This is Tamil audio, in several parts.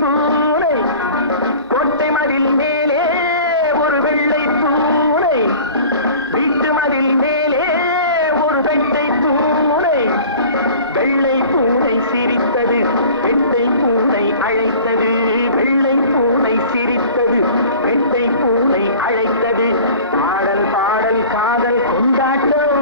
பூனை கோட்டை மதில் மேலே ஒரு வெள்ளை பூனை வீட்டு மதில் மேலே ஒரு வெட்டை பூனை வெள்ளை பூனை சிரித்தது வெட்டை பூனை அழைத்தது வெள்ளை பூனை சிரித்தது வெட்டை பூனை அழைத்தது பாடல் பாடல் காதல் கொண்டாட்டம்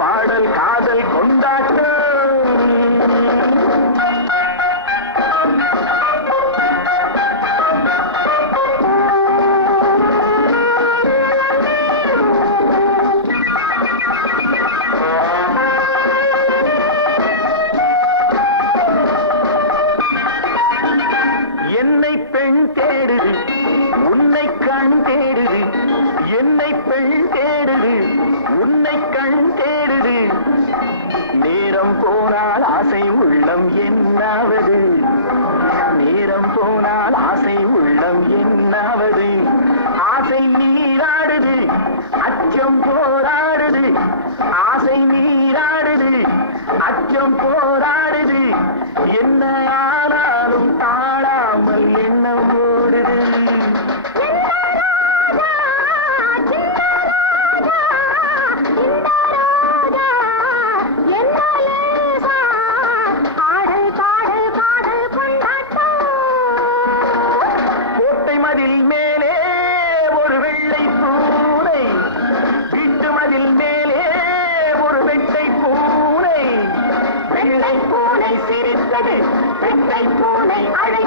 பாடல் காதல் கொண்டாட்டம் என்னை பெண் தேடுது உன்னை கண் தேடுது என்னை பெண் தேடுது உன்னை கண் தேடுது நேரம் போனால் ஆசை உள்ளம் என்னாவது நேரம் போனால் ஆசை உள்ளம் என்னாவது ஆசை நீராடுது அச்சம் போராடுது ஆசை நீராடுது அச்சம் போராடுது என்ன ஆனாலும் தாழாமல் எண்ணம் ஓடுது மதில் மேலே ஒரு வெள்ளை பூனை வீட்டு மதில் மேலே ஒரு வெட்டை பூனை வெள்ளை பூனை சிரித்தது வெட்டை பூனை அழை